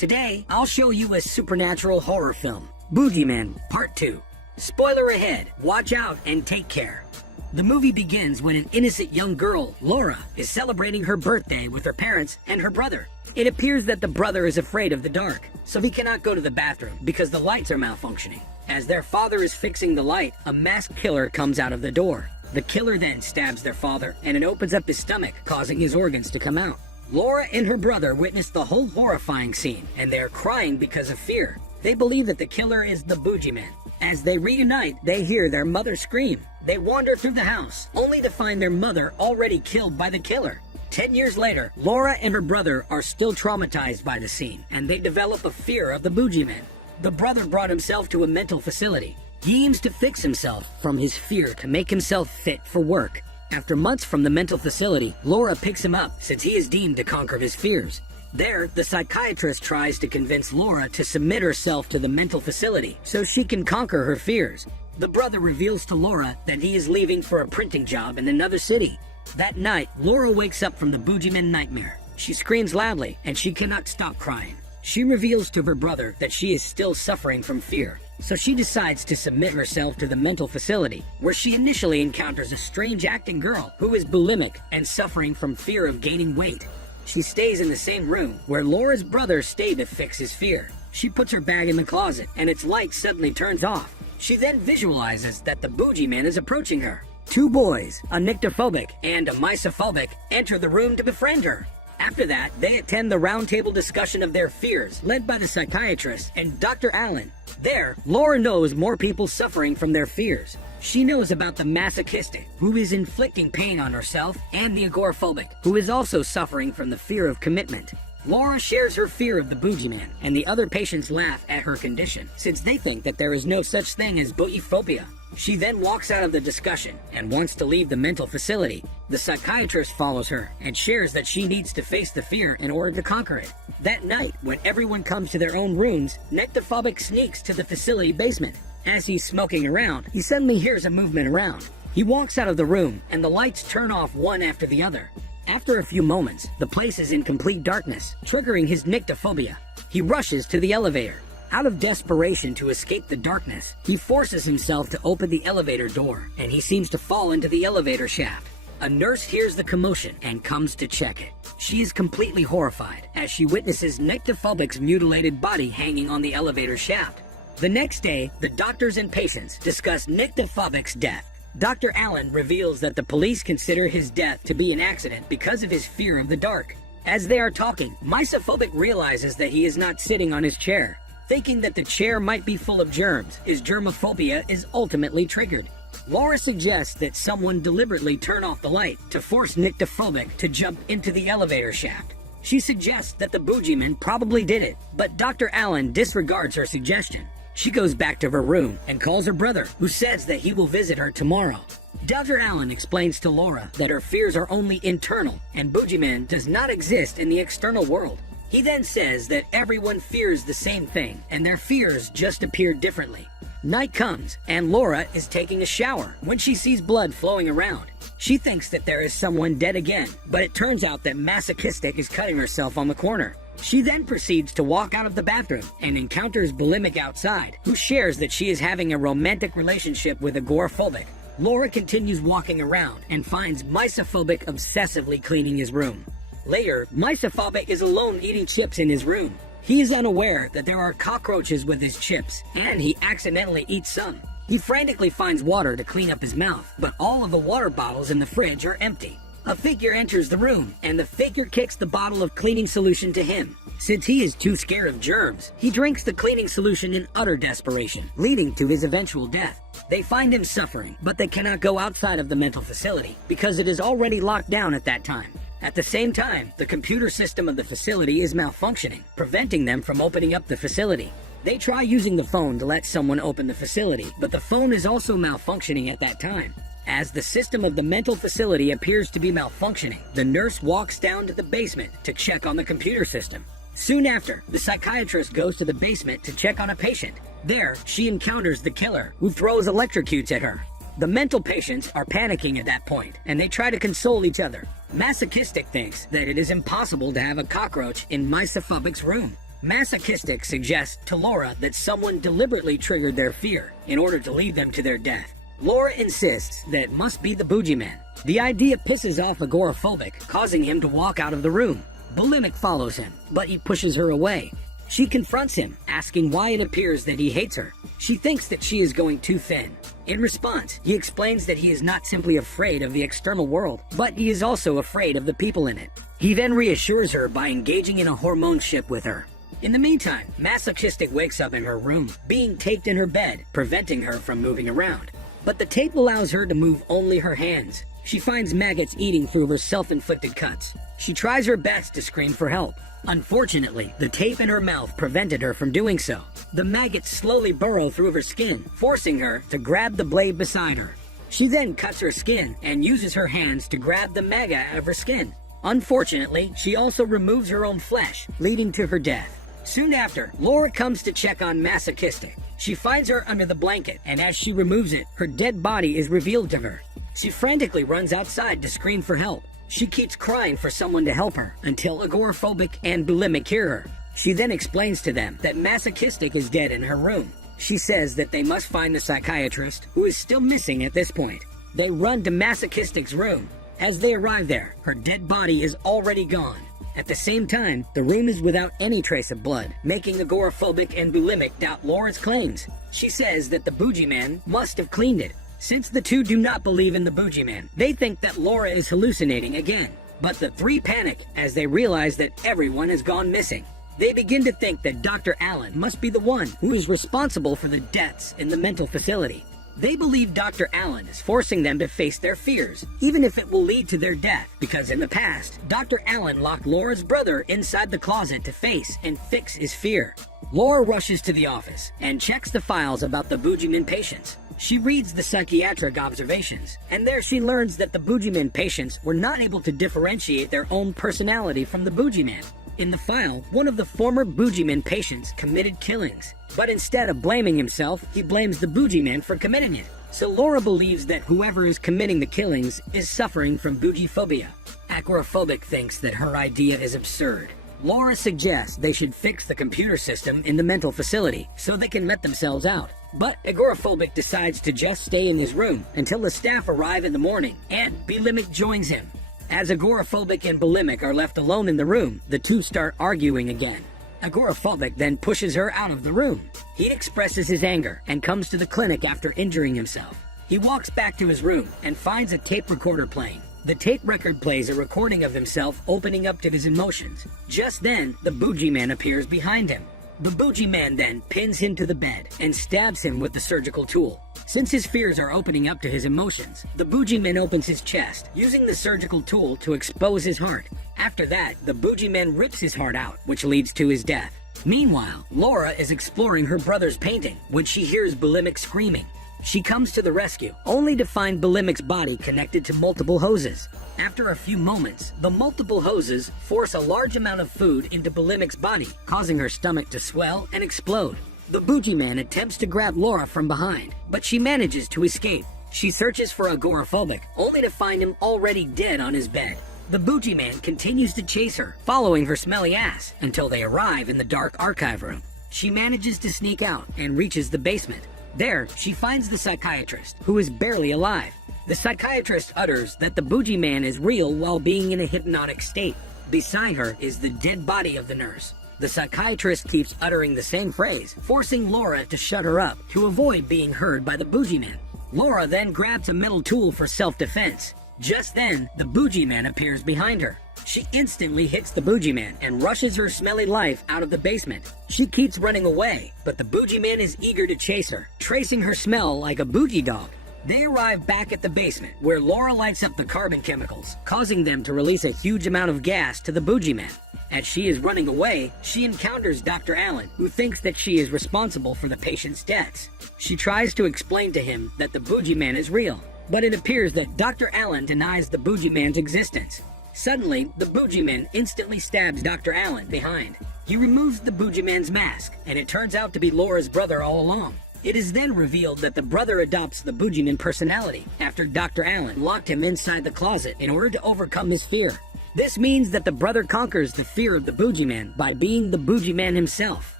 Today, I'll show you a supernatural horror film, Boogeyman Part 2. Spoiler ahead, watch out and take care. The movie begins when an innocent young girl, Laura, is celebrating her birthday with her parents and her brother. It appears that the brother is afraid of the dark, so he cannot go to the bathroom because the lights are malfunctioning. As their father is fixing the light, a masked killer comes out of the door. The killer then stabs their father, and it opens up his stomach, causing his organs to come out. Laura and her brother witness the whole horrifying scene, and they are crying because of fear. They believe that the killer is the Boogeyman. As they reunite, they hear their mother scream. They wander through the house, only to find their mother already killed by the killer. 10 years later, Laura and her brother are still traumatized by the scene, and they develop a fear of the Boogeyman. The brother brought himself to a mental facility. He aims to fix himself from his fear to make himself fit for work. After months from the mental facility, Laura picks him up since he is deemed to conquer his fears. There, the psychiatrist tries to convince Laura to submit herself to the mental facility so she can conquer her fears. The brother reveals to Laura that he is leaving for a printing job in another city. That night, Laura wakes up from the Boogeyman nightmare. She screams loudly and she cannot stop crying. She reveals to her brother that she is still suffering from fear, so she decides to submit herself to the mental facility, where she initially encounters a strange acting girl who is bulimic and suffering from fear of gaining weight. She stays in the same room where Laura's brother stayed to fix his fear. She puts her bag in the closet and its light suddenly turns off. She then visualizes that the Boogeyman is approaching her. Two boys, a nyctophobic and a misophobic, enter the room to befriend her. After that, they attend the roundtable discussion of their fears, led by the psychiatrist and Dr. Allen. There, Laura knows more people suffering from their fears. She knows about the masochistic, who is inflicting pain on herself, and the agoraphobic, who is also suffering from the fear of commitment. Laura shares her fear of the Boogeyman, and the other patients laugh at her condition, since they think that there is no such thing as boogiephobia. She then walks out of the discussion and wants to leave the mental facility. The psychiatrist follows her and shares that she needs to face the fear in order to conquer it. That night, when everyone comes to their own rooms, Nyctophobic sneaks to the facility basement. As he's smoking around, he suddenly hears a movement around. He walks out of the room and the lights turn off one after the other. After a few moments, the place is in complete darkness, triggering his nyctophobia. He rushes to the elevator. Out of desperation to escape the darkness, he forces himself to open the elevator door, and he seems to fall into the elevator shaft. A nurse hears the commotion and comes to check it. She is completely horrified as she witnesses Nyctophobic's mutilated body hanging on the elevator shaft. The next day, the doctors and patients discuss Nyctophobic's death. Dr. Allen reveals that the police consider his death to be an accident because of his fear of the dark. As they are talking, Misophobic realizes that he is not sitting on his chair. Thinking that the chair might be full of germs, his germophobia is ultimately triggered. Laura suggests that someone deliberately turn off the light to force Nyctophobic to jump into the elevator shaft. She suggests that the Boogeyman probably did it, but Dr. Allen disregards her suggestion. She goes back to her room and calls her brother, who says that he will visit her tomorrow. Dr. Allen explains to Laura that her fears are only internal and Boogeyman does not exist in the external world. He then says that everyone fears the same thing and their fears just appear differently. Night comes and Laura is taking a shower when she sees blood flowing around. She thinks that there is someone dead again, but it turns out that Masochistic is cutting herself on the corner. She then proceeds to walk out of the bathroom and encounters Bulimic outside, who shares that she is having a romantic relationship with Agoraphobic. Laura continues walking around and finds Misophobic obsessively cleaning his room. Later, Misophobic is alone eating chips in his room. He is unaware that there are cockroaches with his chips, and he accidentally eats some. He frantically finds water to clean up his mouth, but all of the water bottles in the fridge are empty. A figure enters the room, and the figure kicks the bottle of cleaning solution to him. Since he is too scared of germs, he drinks the cleaning solution in utter desperation, leading to his eventual death. They find him suffering, but they cannot go outside of the mental facility because it is already locked down at that time. At the same time, the computer system of the facility is malfunctioning, preventing them from opening up the facility. They try using the phone to let someone open the facility, but the phone is also malfunctioning at that time. As the system of the mental facility appears to be malfunctioning, the nurse walks down to the basement to check on the computer system. Soon after, the psychiatrist goes to the basement to check on a patient. There, she encounters the killer, who throws electrocutes at her. The mental patients are panicking at that point, and they try to console each other. Masochistic thinks that it is impossible to have a cockroach in Misophobic's room. Masochistic suggests to Laura that someone deliberately triggered their fear in order to lead them to their death. Laura insists that it must be the boogeyman. The idea pisses off agoraphobic, causing him to walk out of the room. Bulimic follows him, but he pushes her away. She confronts him, asking why it appears that he hates her. She thinks that she is going too thin. In response, he explains that he is not simply afraid of the external world, but he is also afraid of the people in it. He then reassures her by engaging in a hormone ship with her. In the meantime, Masochistic wakes up in her room, being taped in her bed, preventing her from moving around. But the tape allows her to move only her hands. She finds maggots eating through her self-inflicted cuts. She tries her best to scream for help. Unfortunately, the tape in her mouth prevented her from doing so. The maggots slowly burrow through her skin, forcing her to grab the blade beside her. She then cuts her skin and uses her hands to grab the maggot out of her skin. Unfortunately, she also removes her own flesh, leading to her death. Soon after, Laura comes to check on Masochistic. She finds her under the blanket, and as she removes it, her dead body is revealed to her. She frantically runs outside to scream for help. She keeps crying for someone to help her until agoraphobic and bulimic hear her. She then explains to them that Masochistic is dead in her room. She says that they must find the psychiatrist, who is still missing at this point. They run to Masochistic's room. As they arrive there, her dead body is already gone. At the same time, the room is without any trace of blood, making agoraphobic and bulimic doubt Laura's claims. She says that the boogeyman must have cleaned it. Since the two do not believe in the boogeyman, they think that Laura is hallucinating again. But the three panic as they realize that everyone has gone missing. They begin to think that Dr. Allen must be the one who is responsible for the deaths in the mental facility. They believe Dr. Allen is forcing them to face their fears, even if it will lead to their death, because in the past, Dr. Allen locked Laura's brother inside the closet to face and fix his fear. Laura rushes to the office and checks the files about the boogeyman patients. She reads the psychiatric observations, and there she learns that the boogeyman patients were not able to differentiate their own personality from the boogeyman. In the file, one of the former boogeyman patients committed killings, but instead of blaming himself, he blames the boogeyman for committing it. So Laura believes that whoever is committing the killings is suffering from boogeyphobia. Agoraphobic thinks that her idea is absurd. Laura suggests they should fix the computer system in the mental facility so they can let themselves out. But agoraphobic decides to just stay in his room until the staff arrive in the morning, and bulimic joins him. As agoraphobic and bulimic are left alone in the room, the two start arguing again. Agoraphobic then pushes her out of the room. He expresses his anger and comes to the clinic after injuring himself. He walks back to his room and finds a tape recorder playing. The tape record plays a recording of himself opening up to his emotions. Just then, the boogeyman appears behind him. The boogeyman then pins him to the bed and stabs him with the surgical tool. Since his fears are opening up to his emotions, the boogeyman opens his chest, using the surgical tool to expose his heart. After that, the boogeyman rips his heart out, which leads to his death. Meanwhile, Laura is exploring her brother's painting when she hears bulimic screaming. She comes to the rescue, only to find bulimic's body connected to multiple hoses. After a few moments, the multiple hoses force a large amount of food into bulimic's body, causing her stomach to swell and explode. The boogeyman attempts to grab Laura from behind, but she manages to escape. She searches for agoraphobic, only to find him already dead on his bed. The boogeyman continues to chase her, following her smelly ass, until they arrive in the dark archive room. She manages to sneak out and reaches the basement. There, she finds the psychiatrist, who is barely alive. The psychiatrist utters that the boogeyman is real while being in a hypnotic state. Beside her is the dead body of the nurse. The psychiatrist keeps uttering the same phrase, forcing Laura to shut her up to avoid being heard by the boogeyman. Laura then grabs a metal tool for self-defense. Just then, the boogeyman appears behind her. She instantly hits the boogeyman and rushes her smelly life out of the basement. She keeps running away, but the boogeyman is eager to chase her, tracing her smell like a boogie dog. They arrive back at the basement, where Laura lights up the carbon chemicals, causing them to release a huge amount of gas to the boogeyman. As she is running away, she encounters Dr. Allen, who thinks that she is responsible for the patient's deaths. She tries to explain to him that the boogeyman is real, but it appears that Dr. Allen denies the boogeyman's existence. Suddenly, the boogeyman instantly stabs Dr. Allen behind. He removes the boogeyman's mask, and it turns out to be Laura's brother all along. It is then revealed that the brother adopts the boogeyman personality after Dr. Allen locked him inside the closet in order to overcome his fear. This means that the brother conquers the fear of the boogeyman by being the boogeyman himself.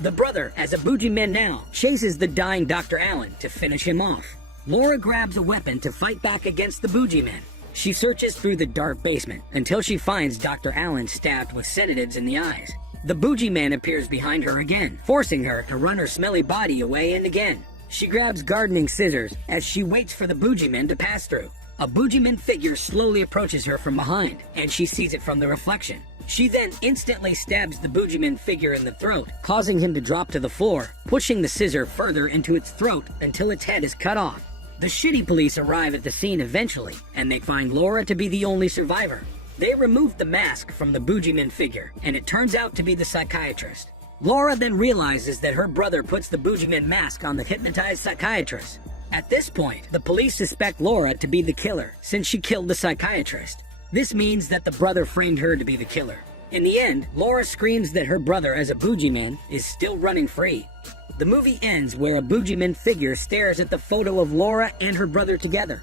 The brother, as a boogeyman now, chases the dying Dr. Allen to finish him off. Laura grabs a weapon to fight back against the boogeyman. She searches through the dark basement until she finds Dr. Allen stabbed with sedatives in the eyes. The boogeyman appears behind her again, forcing her to run her smelly body away and again. She grabs gardening scissors as she waits for the boogeyman to pass through. A boogeyman figure slowly approaches her from behind, and she sees it from the reflection. She then instantly stabs the boogeyman figure in the throat, causing him to drop to the floor, pushing the scissor further into its throat until its head is cut off. The shitty police arrive at the scene eventually, and they find Laura to be the only survivor. They remove the mask from the boogeyman figure, and it turns out to be the psychiatrist. Laura then realizes that her brother puts the boogeyman mask on the hypnotized psychiatrist. At this point, the police suspect Laura to be the killer, since she killed the psychiatrist. This means that the brother framed her to be the killer. In the end, Laura screams that her brother, as a boogeyman, is still running free. The movie ends where a boogeyman figure stares at the photo of Laura and her brother together.